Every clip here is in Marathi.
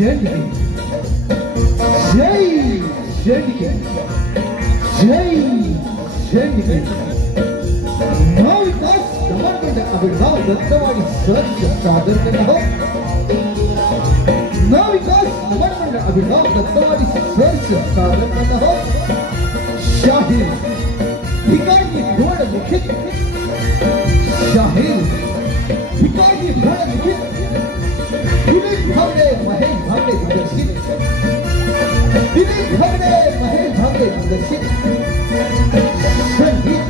शेंडके जय शेंडके जय शेंडके महाविकास समाजमंडळ आविर्भाव दत्तवाडी सहर्ष सादर करत आहोत महाविकास समाजमंडळ आविर्भाव दत्तवाडी सहर्ष सादर करत आहोत शाहीर भिकाजी घोड लिखित शाहीर भिकाजी घोड लिखित दिलीप भावडे महेश भावडे दिग्दर्शित दिलीप भावडे महेश भावडे दिग्दर्शित संगीत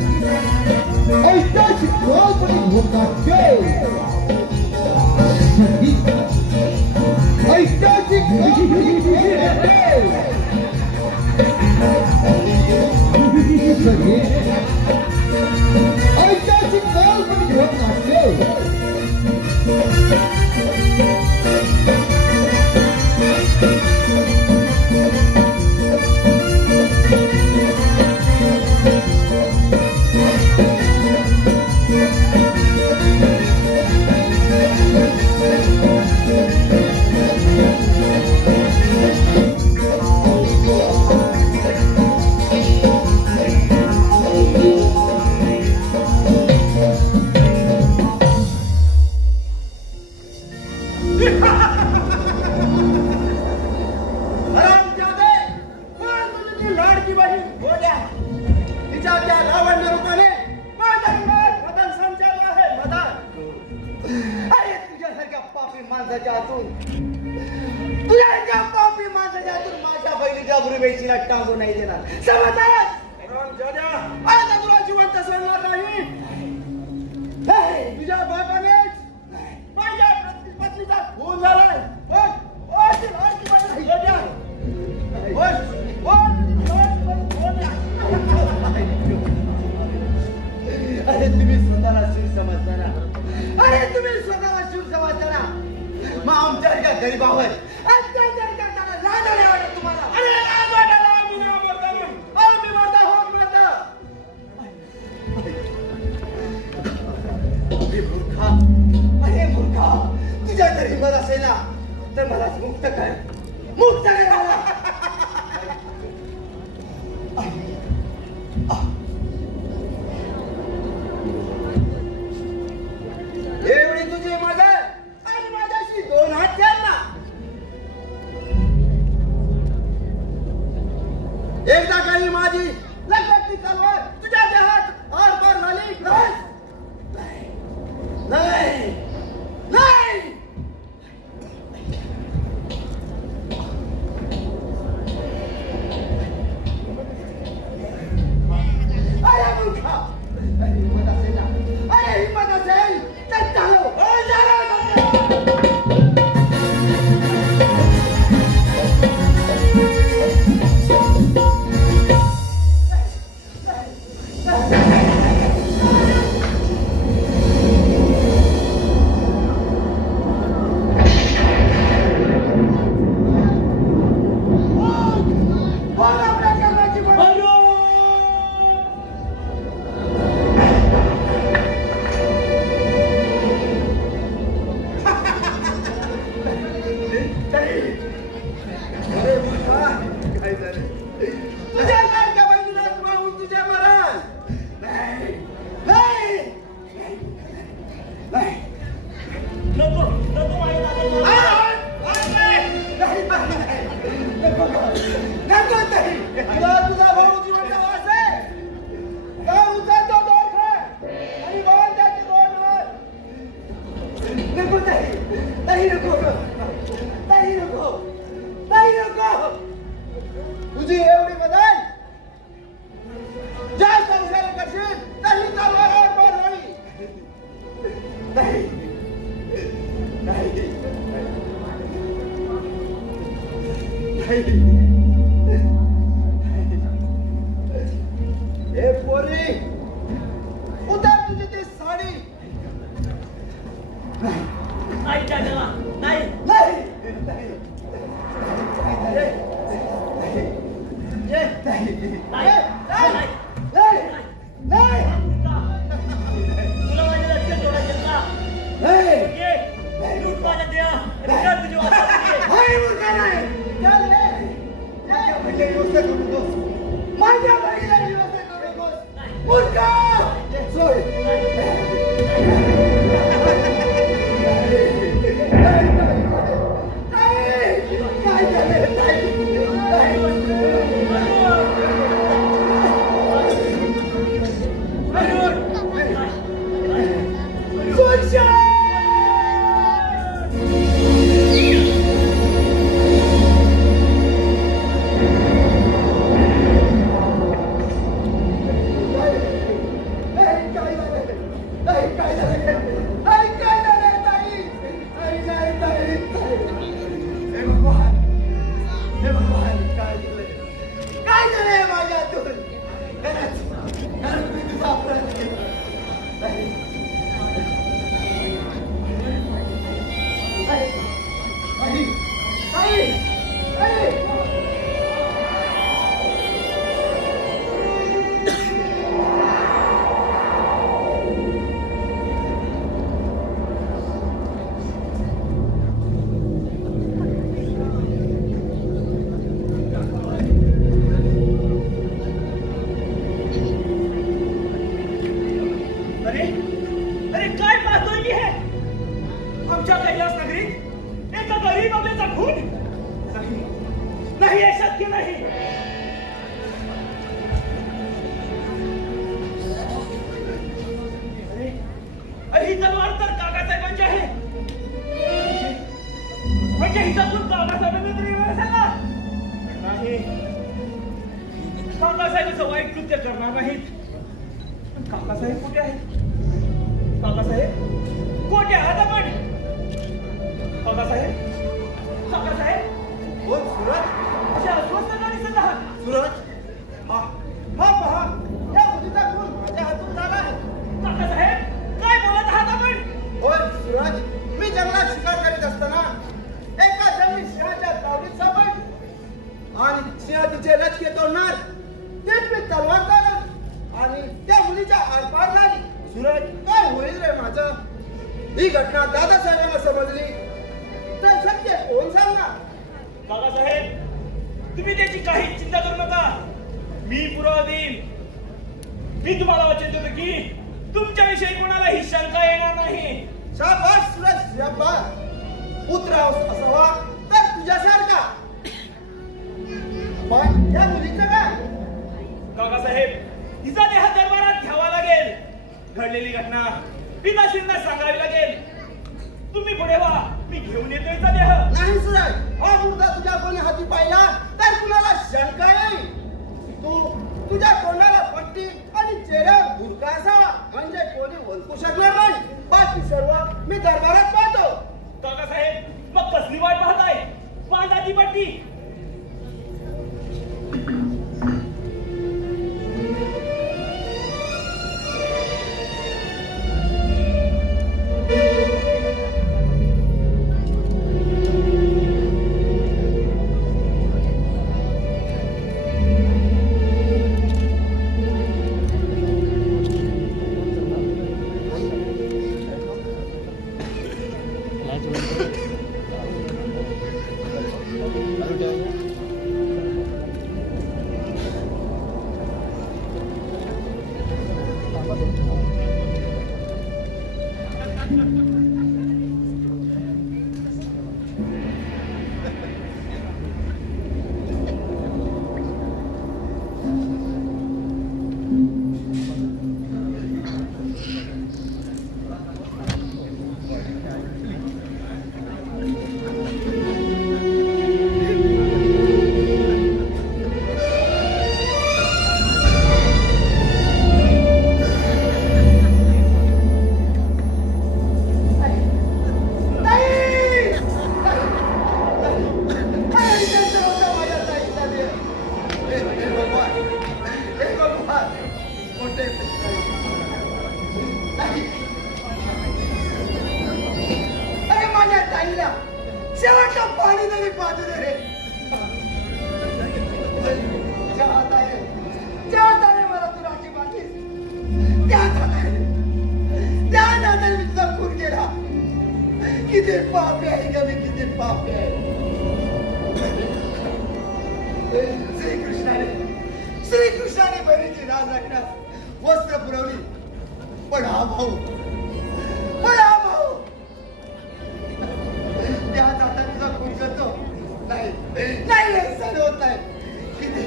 ऐतिहासिक काल्पनिक लोकनाट्य संगीत ऐतिहासिक काल्पनिक संगीत ऐतिहासिक काल्पनिक लोकनाट्य टांगू नाही देणार समजलं आता तुला जिवंत सोडणार नाही तुझ्या बापाने माझ्या पत्नीचा खून झालाय अरे तुम्ही स्वतःला शिव समजताना अरे तुम्ही स्वतःला शिव समजताना मग आमच्या गरीबावर अत्याचार करताना लाज नाही वाटत तुम्हाला अरे लाज वाटत अरे मूर्खा तुझ्या जर हिंमत असेल ना तर मला मुक्त कर मला एवढी तुझी मदत आणि माझ्याशी दोन हात द्या ना एकदा काही माझी लग्नाची तलवार तुझ्या देहात आर पार झाली नाही नाही अरे मूर्खा हिम्मत असेल ना अरे हिम्मत असेल तर चालो तुझी एवढी बदल ज्या संसार करशील तशी तलवार पार होईल नाही नाही हे पोरी उतर तुझी ती साडी नाही दादा नाही नाही तुला माझ्या लक्षात जोडायचं का? लूट माझ्या द्या. नकोस. माझ्या बहिणीला व्यवस्था करू नकोस. मूर्ख! सोड. काय झालं? वाईट कृत्य करणार नाहीत. काकासाहेब कुठे आहेत? काकासाहेब कोठे आहात आपण? काकासाहेब काकासाहेब कोण? सूरज? अशा अस्वस्थ का दिसत आहात? सूरज, हा पहा, या मुलीचा खून माझ्या हातून झाला. काकासाहेब काय बोलत आहात आपण? होय सूरज, मी जंगलात शिकार करीत असताना एका जंगली सिंहाच्या तावडीत सापडली आणि सिंह तिचे लचके तोडणार तेच मी तलवार काढत आणि त्या मुलीच्या आरपार झाली. सूरज, काय होईल रे माझं? ही घटना दादासाहेबांना समजली तर सत्य कोण सांगणार? काकासाहेब तुम्ही त्याची काही चिंता करू नका. मी पुरावा देईन. मी तुम्हाला वचन देतो की तुमच्याविषयी कोणालाही शंका येणार नाही. शाबास सूरज, शाबास. पुत्र असावा तर तुझ्यासारखा. पण या मुलीचं काय? काकासाहेब हिचा देह दरबारात घ्यावा लागेल. घडलेली घटना पिताश्रींना सांगावी लागेल. तुम्ही पुढे व्हा, मी घेऊन येतो हिचा देह. नाही सूरज, हा मुर्दा तुझ्या कोणी हाती पाहिला तर कुणाला शंका येईल. तू तुझ्या तोंडाला पट्टी आणि चेहऱ्यावर बुरका असावा म्हणजे कोणी ओळखू शकणार नाही. बाकी सर्व मी दरबारात पाहतो. काकासाहेब मग कसली वाट पाहताय? बांधा ती पट्टी. शेवटचं पाणी तरी पाहतो रे. ज्या हाताने मला तू राखी बांधलीस त्याच हाताने मी तुझा खून केला. किती पापी आहे का मी, किती पापी आहे. श्रीकृष्णाने आणि बहिणीची राज राखण्यास वस्त्र पुरवली. पण हा भाऊ त्या जाता तुझा खून करतो. नाही सहन होत नाही. किती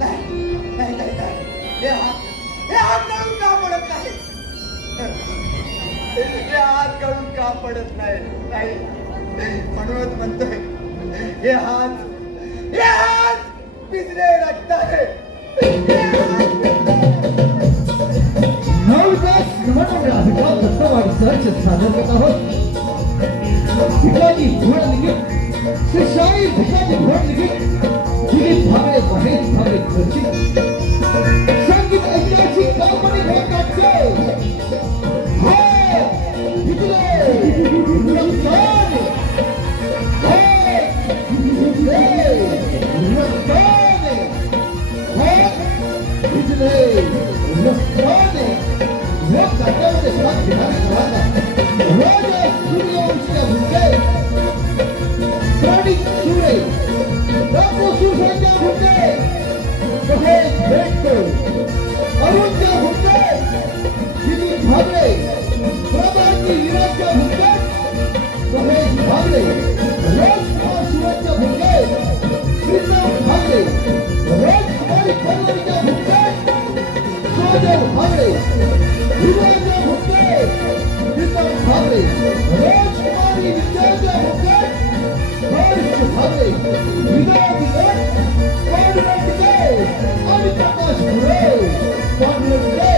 नाही हे हात गळून का पडत नाही. हे हात गळून का पडत नाही. म्हणूनच म्हणतोय हे हात भिजले रक्त आहे. नवविकास निवडणुकीला भिकाऊ दत्तवाडी सहर्ष सादर करत आहोत. भिकाजी घोडलिंगी श्री शाहीर भिकाजी घोडलिंगी दिलीप भागळे महेश भागळे खर्ची संगीत ऐतिहासिक काल्पनिक नाट्य भिजले रक्ताने भिजले रक्ताने व काट्यामध्ये साथ घेणारे कलाकार राजा सूर्यवंशीच्या भुंगे प्रणित सुरे डॉक्टर सुशांतच्या भुंगे महेश भेटकर अरुणच्या भुंगे दिलीप भागळे प्रभाजी विराजच्या भुंगे महेश भागळे राजकुमार शिवाच्या भुंगे श्रीराम भागळे राजकुमारी फडणवीसच्या भुंगे सोजल भागळे विवाच्या भुंगे प्रीतम भागळे राजकुमारी विद्याच्या भुंगे हर्ष भागळे विदा विदा पांडुरंगे आणि प्रकाश गुरव पांडुरंगे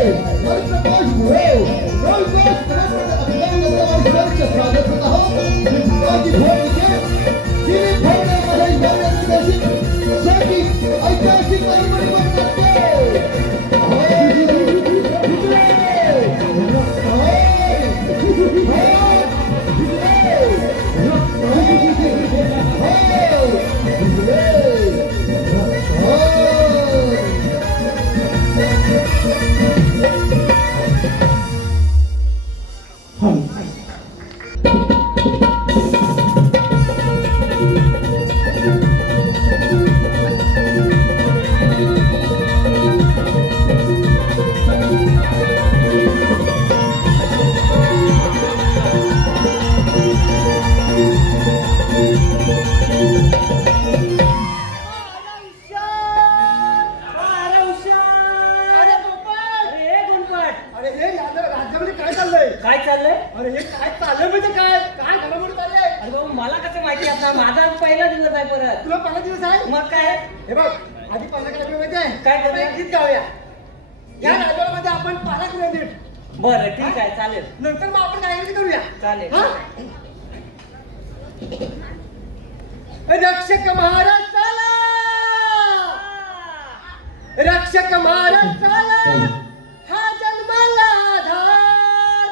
आणि प्रकाश गुरव नवविकास निवडणुकीला अभिनंदन सहर्ष स्वागत करत आहोत. भिकाजी घोडलिंगी दिलीप भागळे महेश भागळे निर्देशित संगीत ऐतिहासिक काल्पनिक नाट्य बरं ठीक आहे चालेल. नंतर मग आपण काय करूया. चालेल. रक्षक महाराष्ट्राला हा जन्माला आधार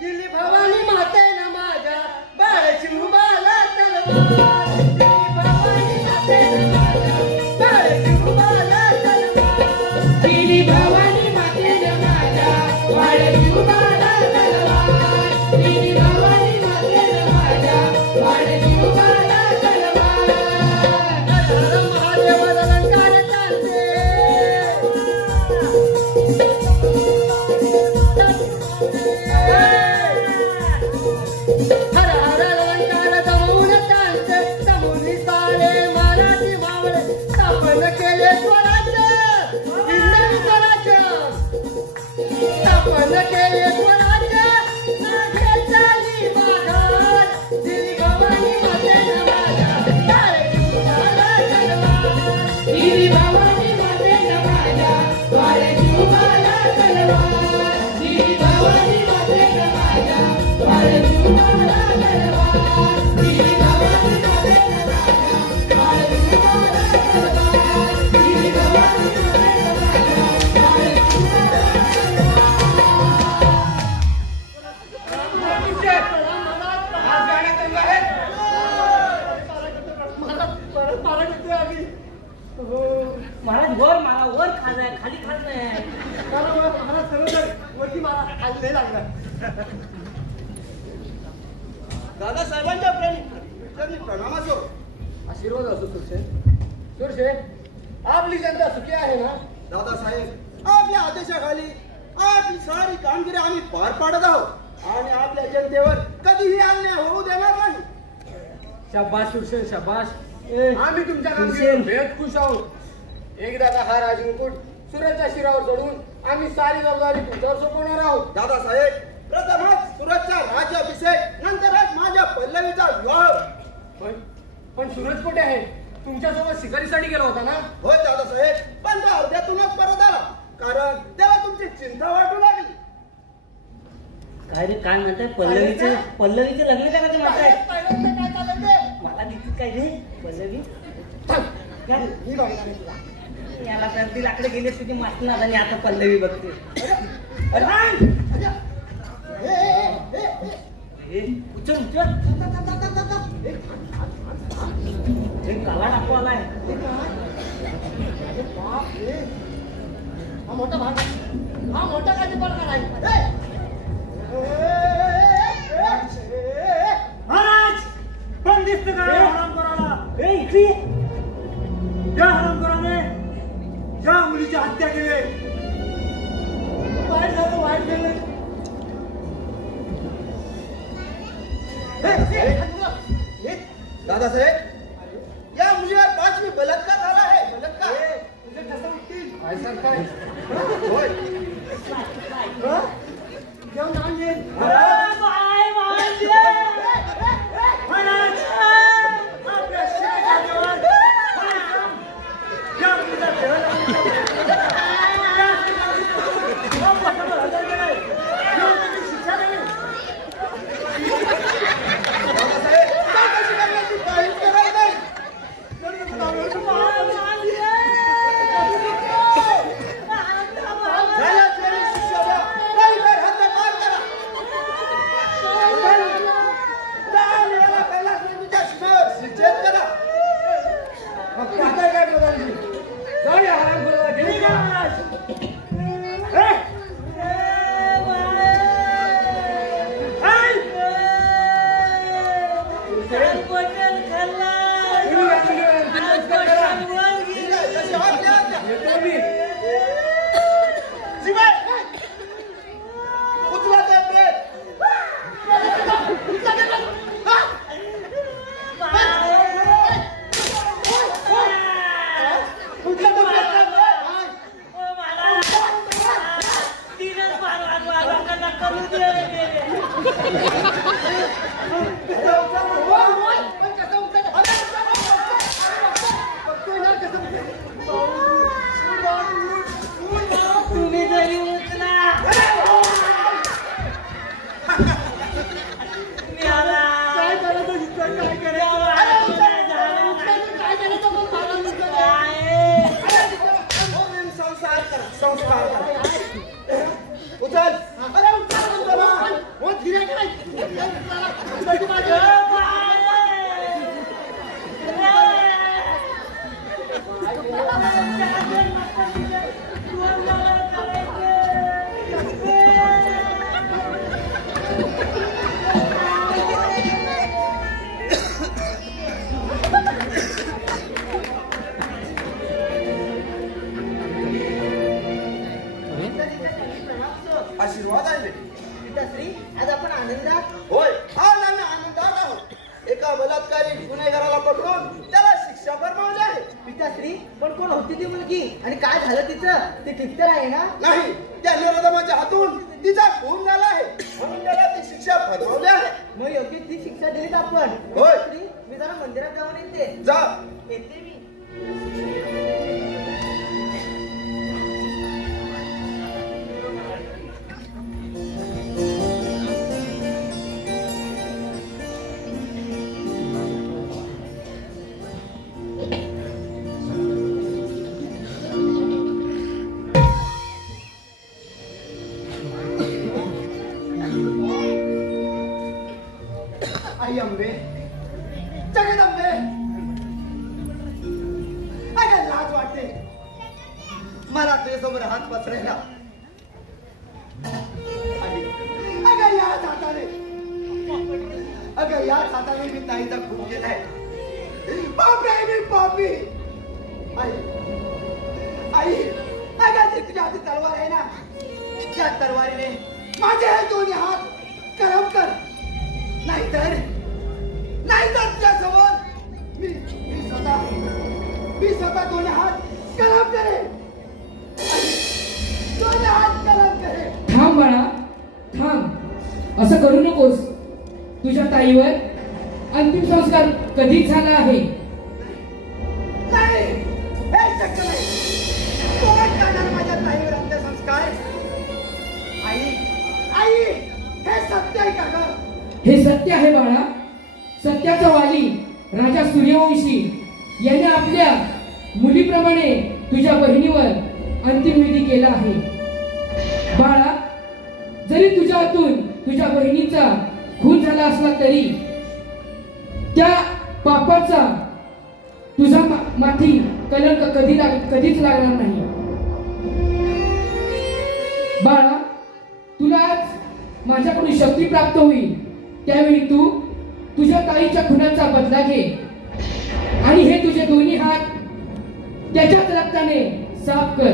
दिली भवानी मातेनं माझ्या बाळ शिवबाला तलवार. दिली भवानी मातेनं माझ्या बाळ शिवबाला तलवार. दिली भवानी मातेनं माझ्या बाळ शिवबाला तलवार. दिली भवानी मातेनं माझ्या बाळ शिवबाला तलवार. महादेवाला अलंकार चालते. हर हर अलंकार जमवून चालते. जमून सारे मराठी मावळे स्थापन केले स्वराज्य. हिंदवी स्वराज्य स्थापन केले स्वराज्य. घेतली माघार दिली भवानी मातेनं माझ्या बाळ शिवबाला तलवार. दिली भवानी मातेनं माझ्या बाळ शिवबाला तलवार. दिली भवानी मातेनं माझ्या बाळ शिवबाला तलवार. दिली भवानी मातेनं माझ्या बाळ शिवबाला तलवार. दिली भवानी मातेनं माझ्या बाळ महाराज वर मारा वर खाजाय खाली खात नाही. दादा साहेबांच्या प्रणाम असो. आशीर्वाद असो तुझे. सुरशे आपली जनता सुखी आहे ना? दादासाहेब आपल्या आदेशाखाली आपली सारी कामगिरी आम्ही पार पाडत आहोत आणि आपल्या जनतेवर कधीही अन्याय होऊ देणार नाही. शाबास सुरसेन शाबास. आम्ही तुमच्या कामगिरीवर बेहद खुश आहोत. एकदा हा राजमुकुट सुरतच्या शिरावर चढून आम्ही सारी जबाबदारी तुमच्यावर सोपवणार आहोत. दादासाहेब प्रथमच सुरतचा राज्याभिषेक नंतरच माझ्या पल्लवीचा विवाह. पण सूरज कुठे आहे? तुमच्यासोबत शिकारीसाठी गेला होता ना? होय दादासाहेब, पण तो अर्ध्यातूनच परत आला कारण त्याला तुमची चिंता वाटू लागली. काय रे काय म्हणताय? पल्लवीचं लग्न करायचं म्हणताय? काय चाललंय ते? मला दिसत काय रे पल्लवी? मी बघणार आहे तुला. याला तर ती लाकडे गेले तुझी मासणार आणि आता पल्लवी बघते. उचल उचल. काला टाकू आलाय. हा मोठा भाग, हा मोठा काय पडणार आहे. महाराज पण दिसत का हरामखोराला? इकडे या हरामखोराने ज्या मुलीची हत्या केली. वाईट झालं. दादासाहेब या मुलीवर 5वी बलात्कार झाला आहे. बलात्कार तुझे कसं उठतील? काय सांगताय? होय जेवण आणले. आपल्या शिरेच्या देवात या मुलीचा शिक्षा देणे. चौकशी करण्याची काहीच गरज नाही. झाल्या जेली शिक्षा द्या, नाहीतर हद्दपार करा. जाल याला कैलासवासीच्या सीमेवर शिक्षित करा. मग पाहताय काय प्रधानजी? जाऊया हरामखोराला घेऊन जा. कशी वाटली शिवाय उचला ते प्रेत. तुम्ही जरी उचला मी आला. काय करायचं? काय करायचं? संस्कार करा. उचल. अरे उचल. हो धीरे आशीर्वाद आहे बेटी. पिताश्री आज आपण आनंदात. होय आज आम्ही आनंदात आहोत. एका बलात्कारी गुन्हेगाराला पकडून त्याला शिक्षा फरमावली आहे. पिताश्री पण कोण होती ती मुलगी आणि काय झालं तिचं? ते ठीक तर आहे ना? नाही, त्या नरोदमाच्या हातून तिचा खून झाला आहे म्हणून त्याला ती शिक्षा फरमावली आहे. मग योग्य ती शिक्षा दिलीत आपण. होय. पिताश्री मी जरा मंदिरात जाऊन येते. जा. येते मी. आई अंबे, जगदंबे, अगं लाज वाटते मला तुझ्यासमोर हात पसरायला. अगं याच हाताने मी ताईचा खून केलाय. पापी आहे मी, पापी. तुझ्या तरवारीने माझे हे दोन्ही हात करम कर. नाहीतर तुझ्या समोर मी स्वतः दोन्ही हात करम करेन. दोन्ही हात करम करेन. थांब बाळा, थांब. असं करू नकोस. तुझ्या ताईवर अंतिम संस्कार कधीच झाला आहे. नाही, हे शक्य नाही. कोण करणार माझ्या ताईवर अंत्यसंस्कार? आई, हे सत्य आहे का ग? हे सत्य आहे बाळा. सत्याचा वाली राजा सूर्यवंशी याने आपल्या मुलीप्रमाणे तुझ्या बहिणीवर अंतिम विधी केला आहे. बाळा, जरी तुझ्या हातून तुझ्या बहिणीचा खून झाला असला तरी त्या पापाचा तुझा माथी कलंक कधीच लागणार नाही. बाळा, तुला आज माझ्याकडून शक्ती प्राप्त होईल. त्यावेळी तू तुझ्या ताईच्या खुनाचा बदला घे आणि हे तुझे दोन्ही हात त्याच्याच रक्ताने साफ कर.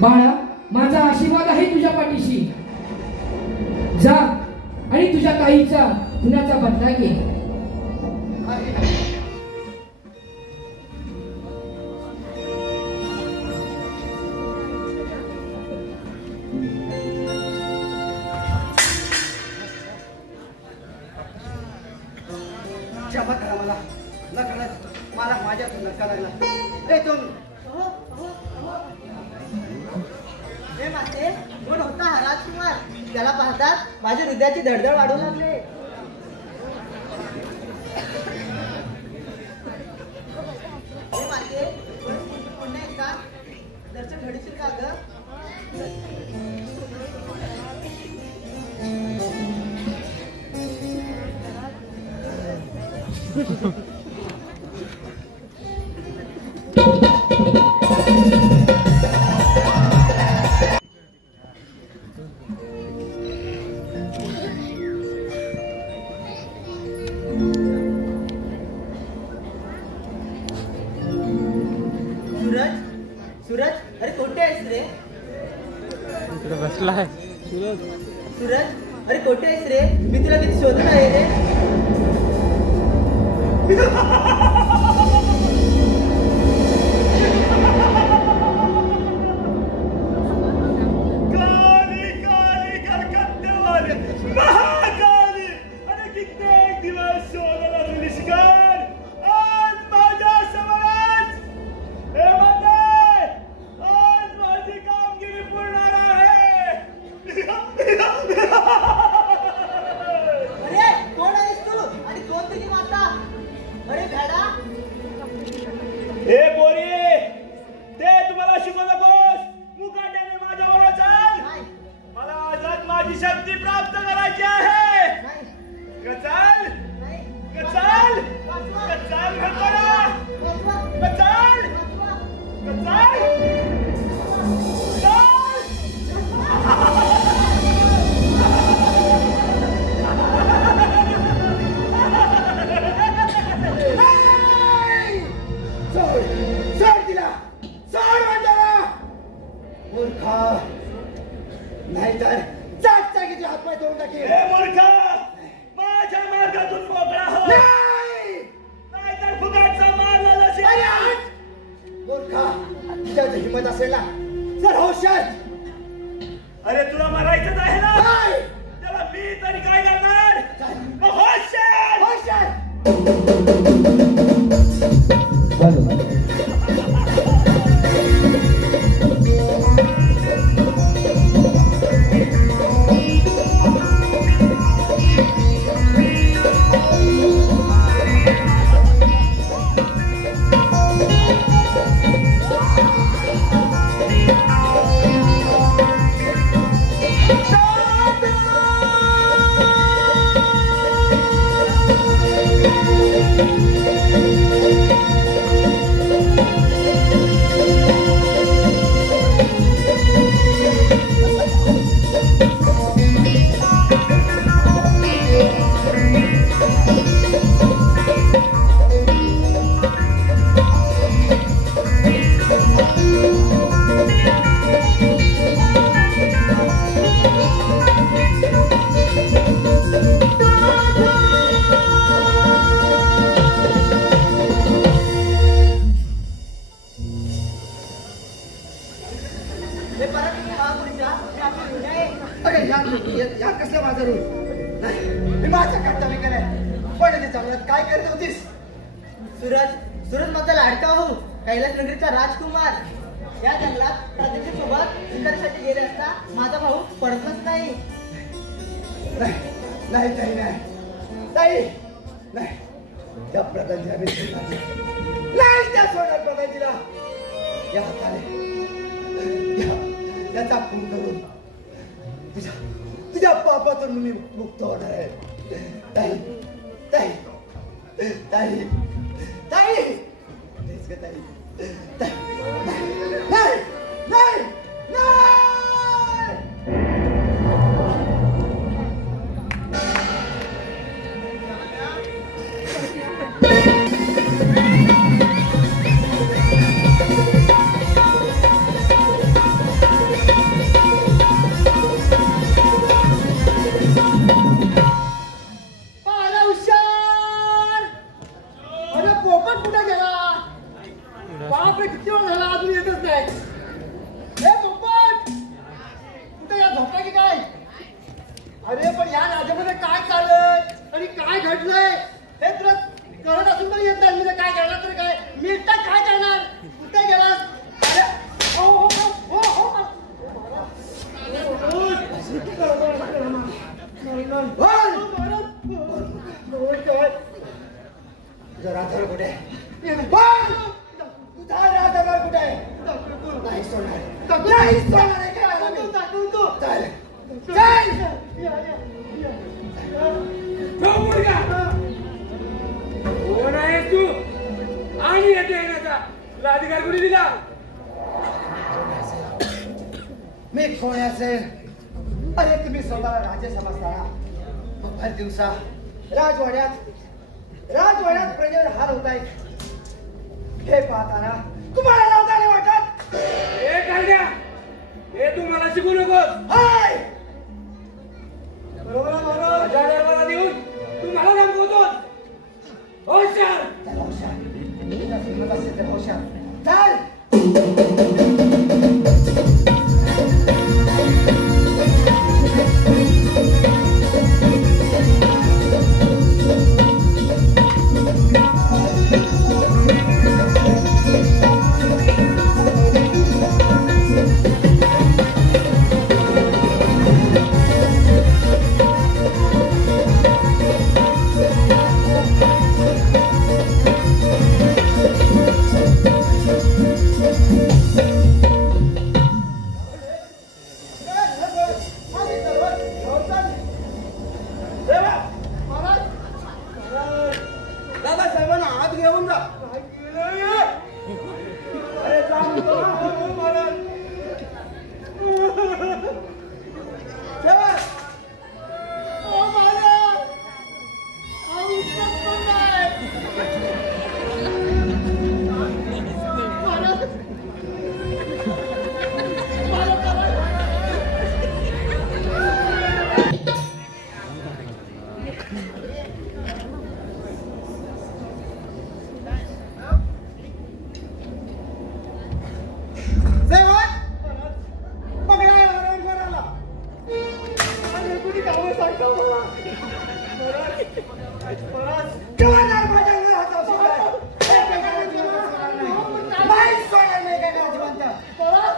बाळा, माझा आशीर्वाद आहे तुझ्या पाठीशी. जा आणि तुझ्या ताईचा खुनाचा बदला घे. क्षमा करा मला. नकळत मला माझ्यातून धक्का लागला. हे माते कोण होता हा राजकुमार? त्याला पाहतात माझ्या हृदयाची धडधड वाढू लागले. हे माते कोण नाही का? दर्शन घडशील का ग? सूरज, अरे कोठे आहेस रे? इकडे बसला आहे. सूरज, अरे कोठे आहेस रे? मी तुला किती शोधत आहे रे. काली काली कलकत्तेवाली महाकाली, अरे कित्येक दिवस शोधत असलेली शिकार आज माझ्या समोर. हे माते, आज माझी कामगिरी पूर्ण आहे. अरे कोण आहेस तू आणि कोण तुझी माता? अरे भेडा, हे पोरी, ते तुम्हाला शिकवू नकोस. मुकाट्याने माझ्याबरोबर चल. नाही मला आजच माझी शक्ती प्राप्त करायची आहे. नाही चल नाही चल वाचवा, चल म्हणतो ना. वाचवा, चल वाचवा. सोड तिला. सोड म्हणताना. मूर्खा, नाहीतर जागीचे हातपाय तोडून टाकेल. हे मूर्ख, माझ्या मार्गातून मोकळा हो. नाही. नाहीतर फुगाटचा मारला अरे जाशील. हट. मूर्खा, तुझ्यात हिंमत असेल ना तर होशात. अरे तुला मरायचंच आहे ना? नाही. तेव्हा मी तरी काय करणार? चल. मग होशात. होशात. काय करत होतीस? सूरज माझा लाडका हो, कैलास नगरीचा राजकुमार. या जंगलात प्रदेशासोबत शिकारीसाठी गेले असता माझा भाऊ पडतच नाही. नाही नाही ताई, नाही ताई, नाही त्या प्रधानजीला मी सोडणार नाही. त्या सोडणार प्रधानजीला. या हाताने त्याचा खून करून तुझ्या पापातून मी मुक्त होणार आहे. ताई ताई ताई ताई तेच का ताई? ताई नाही नाही नाही नाही. अरे पण या राज्यामध्ये काय चाललंय आणि काय घडलंय हे तुला कळत असून पण येत नाही. म्हणजे काय करणार तरी काय? मी एकटा काय करणार? कुठे गेलास? अरे हो हो हो हो तुझा राधार कुठे आहे? तुझा राधार कुठे आहे? नाही सोडणार, नाही सोडणार आहे. काय दाखवतो? चल चल. कोण आहेस तू आणि येते येण्याचा अधिकार कुणी दिला? मी कोण असेल? अरे तुम्ही स्वतःला राजे समजताना मग भर दिवसा राजवाड्यात प्रजेवर हाल होत आहेत हे पाहताना तुम्हाला नव्हता नाही वाटत? हे काढ्या, हे तू मला शिकू नकोस. हाय बरोबर माझ्या दरबारात येऊन तू मला धमकवतोस. होशार चल होशार, तुझ्या फिल्मात असेल तर होशार. चल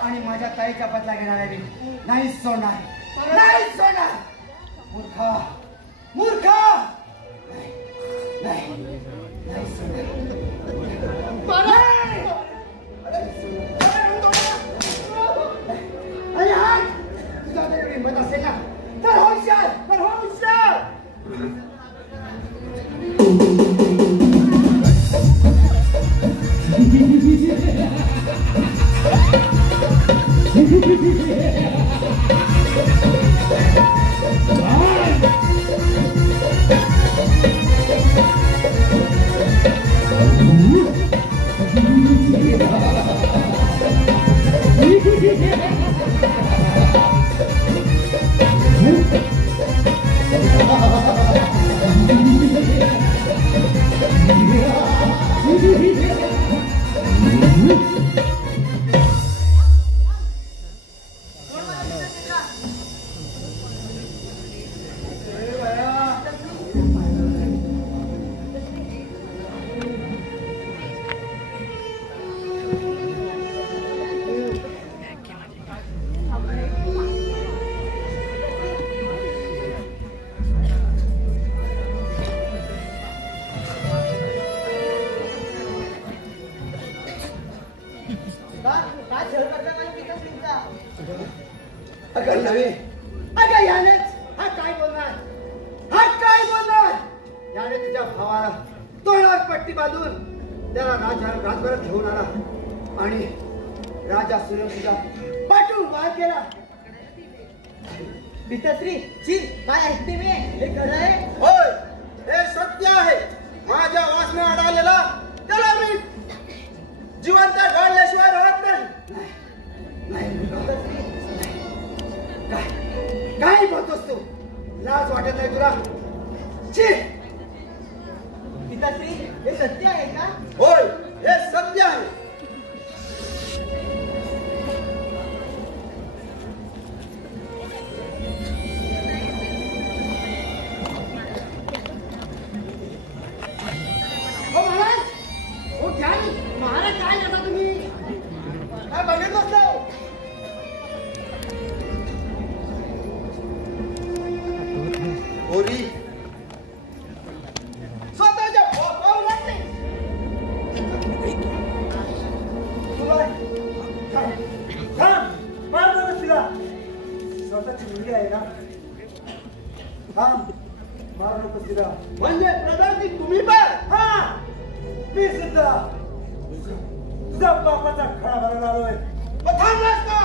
आणि माझ्या ताईच्या बदला घेणार आहे. नाही सोडणार, नाही सोडणार. मूर्खा मूर्खा, नाही नाही सोडणार. अरे हा तुझा जर हिंमत असेल ना तर होशार, तर होशार. त्याने तुझ्या भावाला तोंडावर पट्टी बांधून त्याला राजभरात घेऊन आला आणि राजा सूर्यवंशीचा पाठवून वार केला. पिताश्री चिर काय ऐकते मी हे खरं आहे? होय, हे सत्य आहे. माझ्या वासना अडालेला त्याला मी जिवंत गाडल्याशिवाय राहत नाही. काय बोलतोस तू? लाज वाटत नाही तुला? पिताश्री हे सत्य आहे का? होय, हे सत्य आहे. महाराज काय करता तुम्ही? काय बघत बसलो? होरी स्वतःच्या भावावर लागले. मार नकोस तिला. स्वतःची मुलगी आहे ना. थांब, मार नकोस तिला. म्हणजे प्रधानजी तुम्ही पण? हा, मी सुद्धा तुझा बापाचा खडा भरायला आलोय. थांबलास का?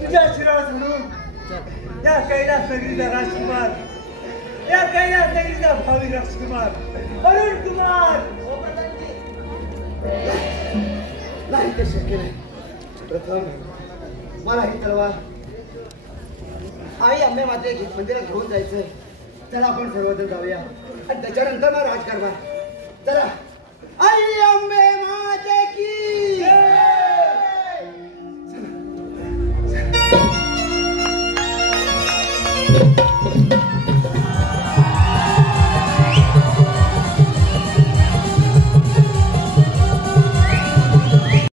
तुझ्या शिरास म्हणून या कैलास नगरीचा राजकुमार, या कैलास नगरीचा भावी राजकुमार अरुण कुमार. नाही ते शक्य नाही. प्रथम मला ही तलवार आई अंबे माते मंदिरात घेऊन जायचंय. चला आपण सर्वजण जाऊया आणि त्याच्यानंतर मग राजकारभार. चला. आई अंबे माते की